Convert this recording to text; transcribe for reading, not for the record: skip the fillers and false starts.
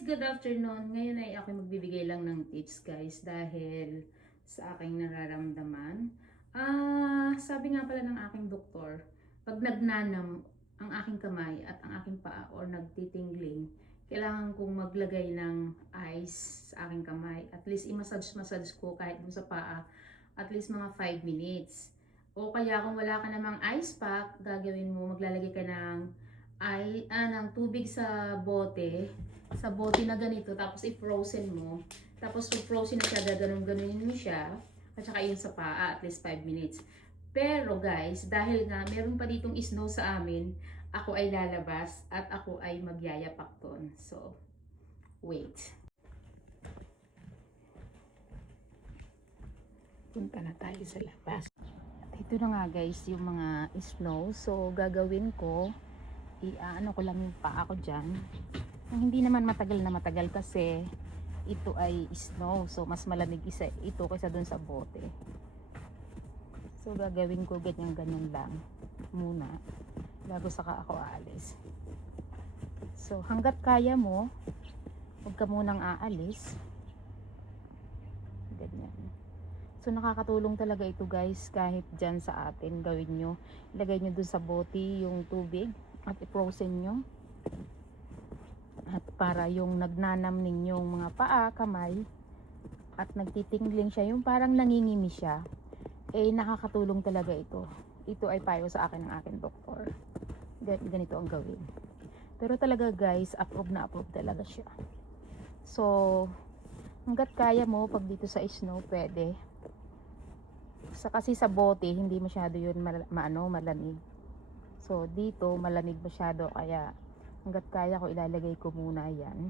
good afternoon. Ngayon ay ako magbibigay lang ng tips guys dahil sa aking nararamdaman. Sabi nga pala ng aking doktor, pag nagnanam ang aking kamay at ang aking paa or nagtitingling, kailangan kong maglagay ng ice sa aking kamay. At least i-massage ko kahit dun sa paa, at least mga 5 minutes. O kaya kung wala ka namang ice pack, gagawin mo, maglalagay ka ng tubig sa bote na ganito, tapos i-frozen mo. Tapos pag frozen na siya, gaganon-ganonin mo siya. At saka yun sa paa, at least 5 minutes. Pero guys, dahil nga meron pa ditong snow sa amin, ako ay lalabas at ako ay magyayapak ton. So, wait. Punta na tayo sa labas. At ito na nga guys, yung mga snow. So, gagawin ko, iaano ko lang yung paa ko dyan. Hindi naman matagal na matagal kasi ito ay snow. So, mas malamig ito kaysa dun sa bote. So, gagawin ko ganyan-ganyan lang muna bago saka ako aalis. So, hanggat kaya mo, huwag ka munang aalis. Ganyan. So, nakakatulong talaga ito guys kahit dyan sa atin gawin nyo. Ilagay nyo dun sa bote yung tubig at i-frozen nyo. At para yung nagnanam ninyong mga paa, kamay, at nagtitingling siya, yung parang nangingimi siya, eh nakakatulong talaga ito. Ito ay payo sa akin ng aking doktor. Ganito ang gawin. Pero talaga guys, approve na approve talaga siya. So, hanggat kaya mo, pag dito sa snow, pwede. Kasi sa bote, hindi masyado yun malamig. So, dito, malamig masyado, kaya hanggat kaya ko ilalagay ko muna yan.